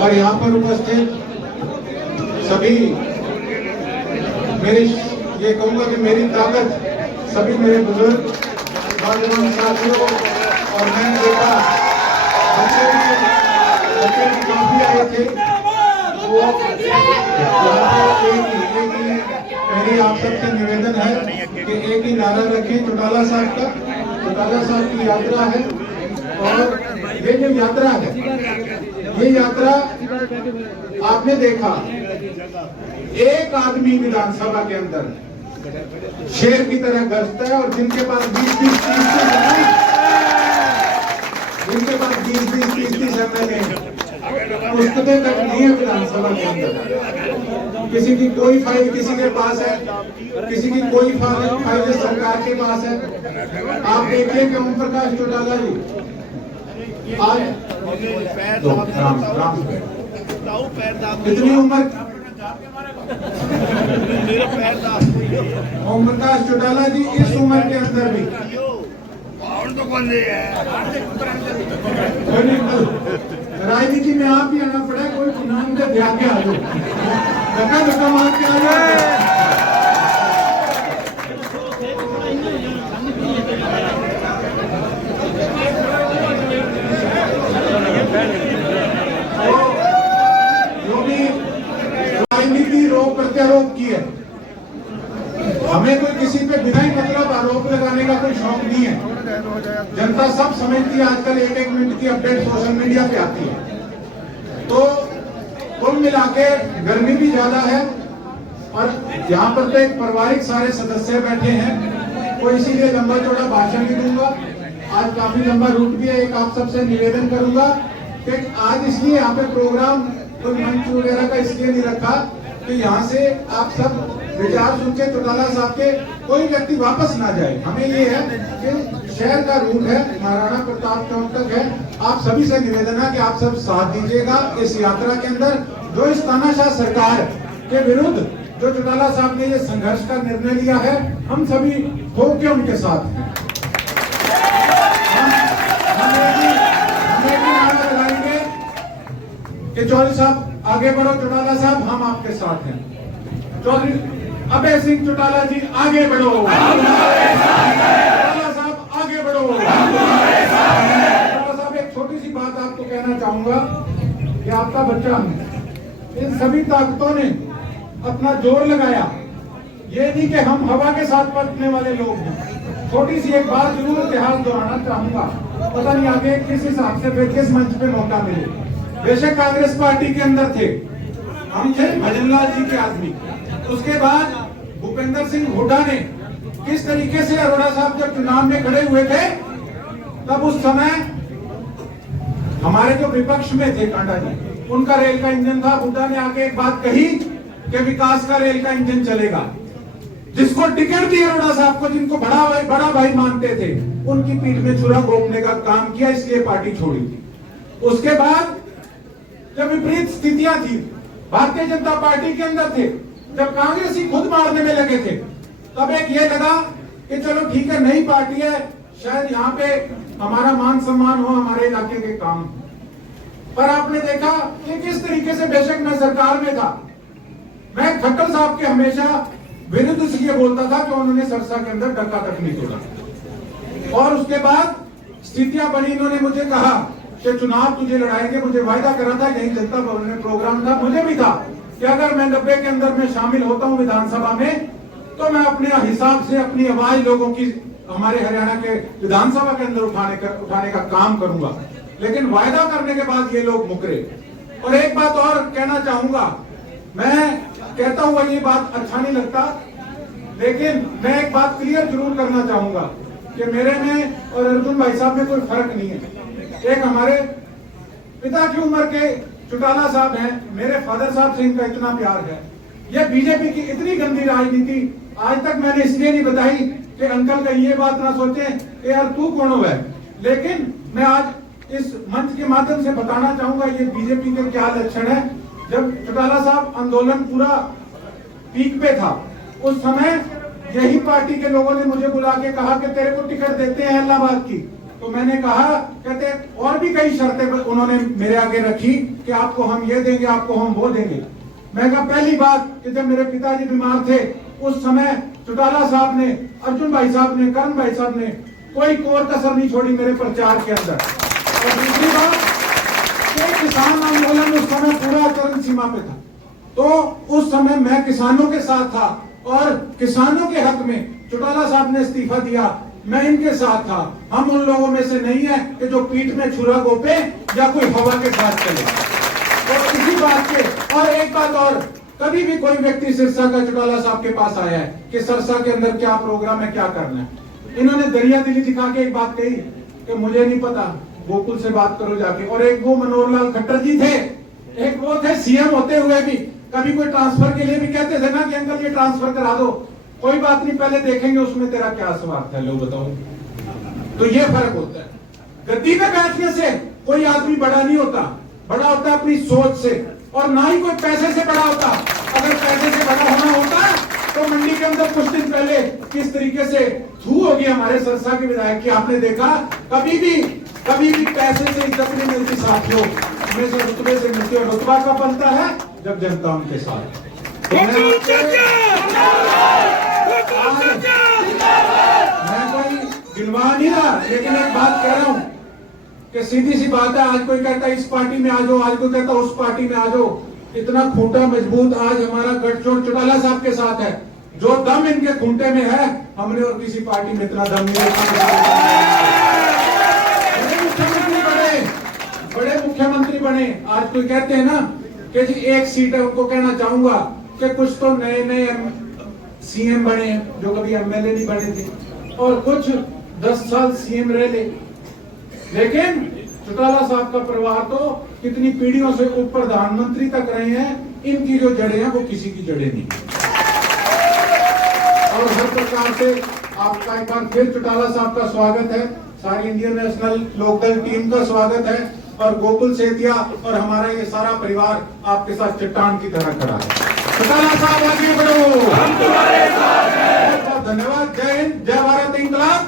और यहाँ पर उपस्थित सभी मेरी ये कहूँगा कि मेरी ताकत सभी मेरे बुजुर्ग नौजवान साथियों और मैं बेटा बच्चे भी काफी आए थे। वो मेरी आप सबसे निवेदन है कि एक ही नारा रखें चौटाला साहब का। चौटाला साहब की यात्रा है और ये जो यात्रा है ये यात्रा आपने देखा एक आदमी विधानसभा के अंदर शेर की तरह गरजता है और जिनके पास 20-20 एमएलए पुस्तकें तक नहीं है विधानसभा के अंदर। किसी की कोई फाइल किसी के पास है, किसी की कोई फाइल सरकार के पास है। आप देखिए कि ओम प्रकाश चौटाला जी आज कितनी उम्र ओम प्रकाश चौटाला जी इस उम्र के अंदर भी राजनीति में आप ही आना पड़ा। कोई चुनाव के ध्यान के आ जाओ, धक्का मार के आ जाओ। जो भी राजनीति रोक प्रत्यारोप की है, हमें कोई किसी पे बिना ही मतलब आरोप लगाने का कोई शौक नहीं है। जनता सब समझती है, आजकल एक मिनट की अपडेट सोशल मीडिया पे आती है। तो कुल मिला के गर्मी भी ज्यादा है और यहाँ पर तो एक पारिवारिक सारे सदस्य बैठे हैं, तो इसीलिए लंबा चौड़ा भाषण भी दूंगा। आज काफी लंबा रूट भी है। एक आप सबसे निवेदन करूंगा कि आज इसलिए यहाँ पे प्रोग्राम कोई मंच वगैरह का इसलिए नहीं रखा कि यहाँ से आप सब विचार सुन के चौटाला साहब के कोई व्यक्ति वापस ना जाए। हमें ये है कि शहर का रूट है, महाराणा प्रताप चौक तक है। आप सभी से निवेदन है कि आप सब साथ दीजिएगा इस यात्रा के अंदर। जो इस तानाशाह सरकार के विरुद्ध जो चौटाला साहब ने ये संघर्ष का निर्णय लिया है, हम सभी होके उनके साथ हैं। हम एक ही नारा लगाएंगे कि चौधरी साहब आगे बढ़ो, चौटाला साहब हम आपके साथ हैं। चौधरी अभय सिंह चौटाला जी आगे बढ़ो, चौटाला साहब आगे बढ़ो। चौटाला साहब एक छोटी सी बात आपको कहना चाहूंगा कि आपका बच्चा इन सभी ताकतों ने अपना जोर लगाया। ये नहीं कि हम हवा के साथ पलटने वाले लोग हैं। छोटी सी एक बात जरूर इतिहास दोहराना चाहूंगा, पता नहीं आगे किस हिसाब से फिर किस मंच पे मौका मिले। बेशक कांग्रेस पार्टी के अंदर थे, हम थे भजनलाल जी के आदमी। उसके बाद भूपेंद्र सिंह हुड्डा ने किस तरीके से अरोड़ा साहब जब चुनाव में खड़े हुए थे, तब उस समय हमारे जो विपक्ष में थे कांडा जी, उनका रेल का इंजन था। हुड्डा ने आके एक बात कही कि विकास का रेल का इंजन चलेगा। जिसको टिकट दी अरोड़ा साहब को, जिनको बड़ा भाई मानते थे, उनकी पीठ में छुरा घोंपने का काम किया, इसलिए पार्टी छोड़ी थी। उसके बाद जब विपरीत स्थितियां थी, भारतीय जनता पार्टी के अंदर थे, जब कांग्रेस ही खुद मारने में लगे थे, तब एक ये लगा कि चलो ठीक है, नई पार्टी है, शायद यहाँ पे हमारा मान सम्मान हो, हमारे इलाके के काम। पर आपने देखा कि किस तरीके से, बेशक मैं सरकार में था, मैं खट्टर साहब के हमेशा विरुद्ध इसलिए बोलता था कि उन्होंने सरसा के अंदर डंका तक नहीं तोड़ा। और उसके बाद स्थितियां बनी, इन्होंने मुझे कहा कि चुनाव तुझे लड़ाएंगे। मुझे वायदा करा था, यही जनता भवन में प्रोग्राम था, मुझे भी था कि अगर मैं 90 के अंदर में शामिल होता हूं विधानसभा में, तो मैं अपने हिसाब से अपनी आवाज लोगों की हमारे हरियाणा के विधानसभा के अंदर उठाने का काम करूंगा। लेकिन वायदा करने के बाद ये लोग मुकरे। और एक बात और कहना चाहूंगा, मैं कहता हुआ ये बात अच्छा नहीं लगता, लेकिन मैं एक बात क्लियर जरूर करना चाहूंगा कि मेरे में और अर्जुन भाई साहब में कोई फर्क नहीं है। एक हमारे पिता की उम्र के चौटाला साहब हैं, मेरे फादर साहब से इनका इतना प्यार है। ये बीजेपी की इतनी गंदी राजनीति आज तक मैंने इसलिए नहीं बताई कि अंकल कहीं ये बात ना सोचे कि यार तू कौन हुआ है, लेकिन मैं आज इस मंच के माध्यम से बताना चाहूंगा ये बीजेपी के क्या लक्षण है। जब चौटाला साहब आंदोलन पूरा पीक पे था, उस समय यही पार्टी के लोगों ने मुझे बुला के कहा कि तेरे को टिकट देते हैं इलाहाबाद की, तो मैंने कहा, कहते और भी कई शर्तें उन्होंने मेरे आगे रखी कि आपको हम ये देंगे, आपको हम वो देंगे। मैं कहा पहली बात कि जब मेरे पिताजी बीमार थे उस समय चौटाला साहब ने, अर्जुन भाई साहब ने, करण भाई साहब ने कोई कोर कसर नहीं छोड़ी मेरे प्रचार के अंदर। और दूसरी बात कि किसान आंदोलन उस समय पूरा चरम सीमा पे था, तो उस समय मैं किसानों के साथ था और किसानों के हक में चौटाला साहब ने इस्तीफा दिया, मैं इनके साथ था। हम उन लोगों में से नहीं है कि जो पीठ में छुरा गोपे या कोई हवा के साथ चले। तो इसी बात के, और एक बात और, कभी भी कोई व्यक्ति सिरसा का चौटाला साहब के पास आया है कि सिरसा के अंदर क्या प्रोग्राम है, क्या करना है, इन्होंने दरिया दिली दिखा के एक बात कही कि मुझे नहीं पता, गोकुल से बात करो जाके। और एक वो मनोहर लाल खट्टर जी थे, एक वो थे सीएम होते हुए भी कभी कोई ट्रांसफर के लिए भी कहते थे ना कि अंकल ये ट्रांसफर करा दो, कोई बात नहीं पहले देखेंगे उसमें तेरा क्या स्वार्थ है, लो बताओ। तो ये फर्क होता है। गद्दी में बैठने से कोई आदमी बड़ा नहीं होता, बड़ा होता है अपनी सोच से, और ना ही कोई पैसे से बड़ा होता। अगर पैसे से बड़ा होना होता तो मंडी के अंदर कुछ दिन पहले किस तरीके से थू होगी हमारे सिरसा के विधायक की, आपने देखा। कभी भी पैसे से इज्जत नहीं मिलती साथियों, हमेशा रुतबे से मिलती है। रुतबा कब बनता है? जब जनता उनके साथ। मैं कोई गिनवा नहीं रहा, लेकिन एक बात कह रहा हूं कि सीधी सी बात है, आज कोई कहता है इस पार्टी में आ जाओ, आज कोई कहता है उस पार्टी में आ जाओ। इतना खूंटा मजबूत आज हमारा गठजोड़ चौटाला साहब के साथ है। जो दम इनके खूंटे में है, हमने और किसी पार्टी में इतना दम नहीं बड़े मुख्यमंत्री बने। आज कोई कहते हैं ना कि जी एक सीट है, उनको कहना चाहूंगा कि कुछ तो नए सीएम बने जो कभी एमएलए नहीं बने थे, और कुछ 10 साल सीएम रह ले। लेकिन चौटाला साहब का परिवार तो कितनी पीढ़ियों से ऊपर प्रधानमंत्री तक रहे हैं, इनकी जो जड़ें हैं वो किसी की जड़ें नहीं। और हर प्रकार से आपका एक बार फिर चौटाला साहब का स्वागत है, सारी इंडियन नेशनल लोकदल टीम का स्वागत है, और गोकुल सेतिया और हमारा ये सारा परिवार आपके साथ चट्टान की तरह खड़ा है। चौटाला साहब आगे बढ़ो, हम तुम्हारे साथ हैं। बहुत धन्यवाद। जय हिंद, जय भारत, इंकलाब।